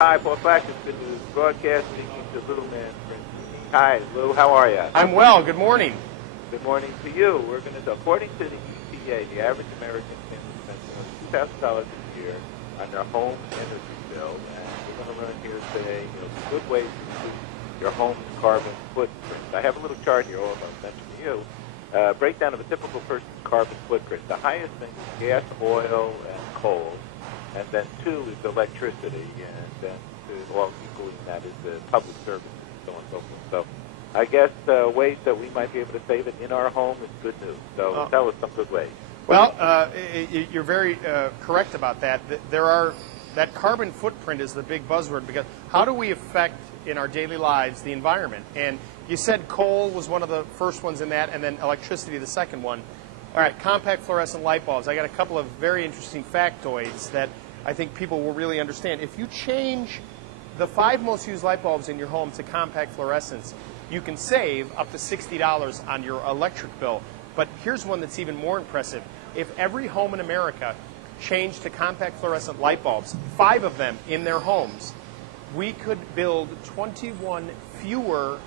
Hi, Paul Flash is Good News Broadcast, speaking to Lou Manfredini. Hi, Lou, how are you? I'm well. Good morning. Good morning to you. We're going to, according to the EPA, the average American can spend $2,000 a year on their home energy bill, and we're going to learn here today, good ways to reduce your home carbon footprint. I have a little chart here, all I'll mention to you. Breakdown of a typical person's carbon footprint. The highest thing is gas, oil, and coal. And then 2 is electricity, and then all equaling that is the public services, so on and so forth. So I guess ways that we might be able to save it in our home is good news. So tell us some good ways. Well, you're very correct about that. That carbon footprint is the big buzzword, because how do we affect in our daily lives the environment? And you said coal was one of the first ones in that, and then electricity the second one. All right, compact fluorescent light bulbs. I got a couple of very interesting factoids that I think people will really understand. If you change the 5 most used light bulbs in your home to compact fluorescents, you can save up to $60 on your electric bill. But here's one that's even more impressive. If every home in America changed to compact fluorescent light bulbs, 5 of them in their homes, we could build 21 fewer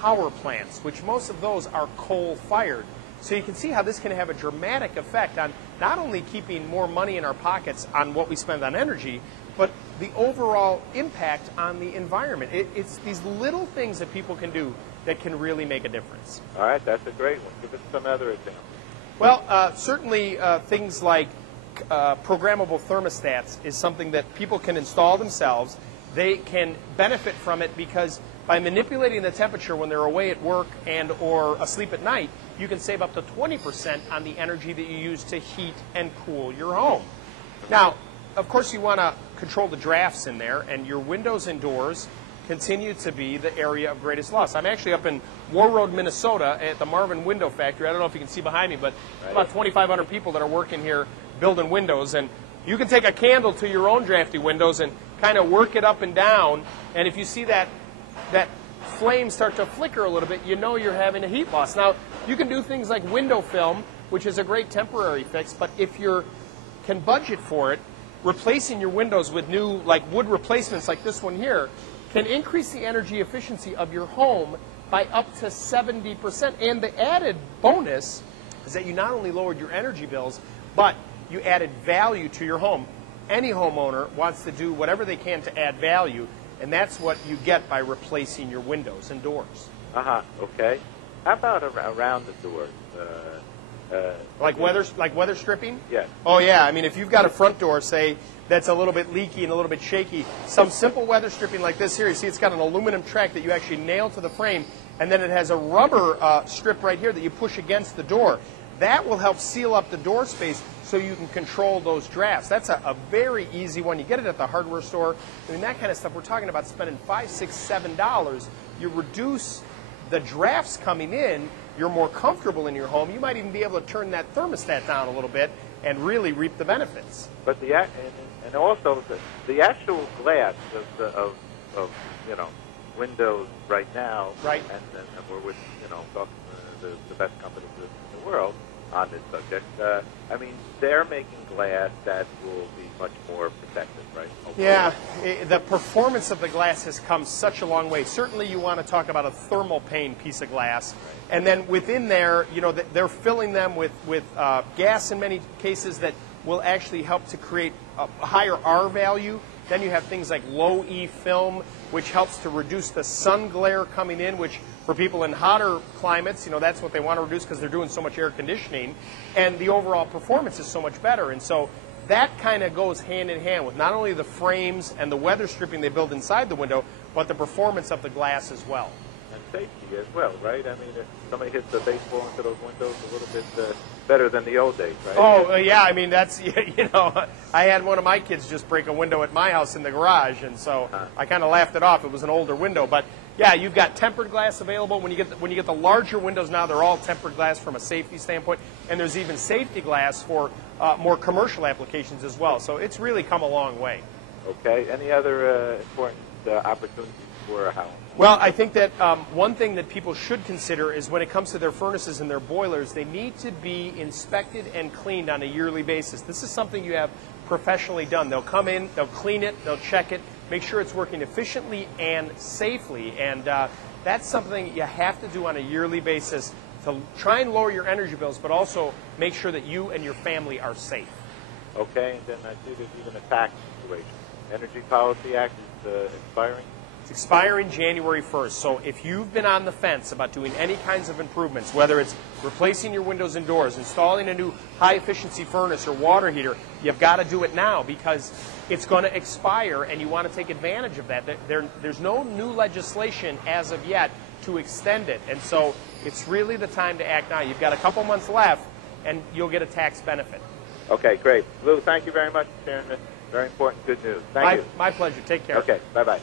power plants, which most of those are coal-fired. So you can see how this can have a dramatic effect on not only keeping more money in our pockets on what we spend on energy, but the overall impact on the environment. It's these little things that people can do that can really make a difference. All right, that's a great one. Give us some other examples. Well, certainly things like programmable thermostats is something that people can install themselves. They can benefit from it because by manipulating the temperature when they're away at work and or asleep at night, you can save up to 20% on the energy that you use to heat and cool your home. Now, of course, you want to control the drafts in there, and your windows and doors continue to be the area of greatest loss. I'm actually up in War Road, Minnesota at the Marvin Window Factory. I don't know if you can see behind me, but about 2,500 people that are working here building windows. And you can take a candle to your own drafty windows and kind of work it up and down. And if you see that flame start to flicker a little bit, you know you're having a heat loss. Now, you can do things like window film, which is a great temporary fix, but if you can budget for it, replacing your windows with new wood replacements like this one here can increase the energy efficiency of your home by up to 70%. And the added bonus is that you not only lowered your energy bills, but you added value to your home. Any homeowner wants to do whatever they can to add value, and that's what you get by replacing your windows and doors. Okay. How about around the doors? Like weather stripping? Yes. Oh, yeah. I mean, if you've got a front door, say, that's a little bit leaky and a little bit shaky, some simple weather stripping like this here, you see it's got an aluminum track that you actually nail to the frame, and then it has a rubber strip right here that you push against the door. That will help seal up the door space so you can control those drafts. That's a very easy one. You get it at the hardware store. I mean, that kind of stuff, we're talking about spending $5, $6, $7. You reduce the drafts coming in, you're more comfortable in your home. You might even be able to turn that thermostat down a little bit and really reap the benefits. But and also the actual glass of windows right now, right? And we're with talking the best companies in the world on this subject. I mean, they're making glass that will be much more protective, right? Yeah, the performance of the glass has come such a long way. Certainly you want to talk about a thermo-pane piece of glass. Right. And then within there, they're filling them with gas in many cases that will actually help to create a higher R value. Then you have things like low E film, which helps to reduce the sun glare coming in, which for people in hotter climates, that's what they want to reduce because they're doing so much air conditioning. And the overall performance is so much better. And so that kind of goes hand in hand with not only the frames and the weather stripping they build inside the window, but the performance of the glass as well. And safety as well, right? I mean, if somebody hits the baseball into those windows a little bit better than the old days, right? Oh, yeah. I mean, that's, I had one of my kids just break a window at my house in the garage, and so I kind of laughed it off. It was an older window. But, yeah, you've got tempered glass available. When you get the larger windows now, they're all tempered glass from a safety standpoint, and there's even safety glass for more commercial applications as well. So it's really come a long way. Okay. Any other important opportunities for a house? Well, I think that one thing that people should consider is when it comes to their furnaces and their boilers, they need to be inspected and cleaned on a yearly basis. This is something you have professionally done. They'll come in, they'll clean it, they'll check it, make sure it's working efficiently and safely. And that's something you have to do on a yearly basis to try and lower your energy bills, but also make sure that you and your family are safe. Okay, and then I see there's even a tax situation. Energy Policy Act is expiring? It's expiring January 1st. So if you've been on the fence about doing any kinds of improvements, whether it's replacing your windows and doors, installing a new high-efficiency furnace or water heater, you've got to do it now because it's going to expire and you want to take advantage of that. There's no new legislation as of yet to extend it. And so it's really the time to act now. You've got a couple months left and you'll get a tax benefit. Okay, great. Lou, thank you very much for sharing this very important good news. Thank you. My pleasure. Take care. Okay, bye-bye.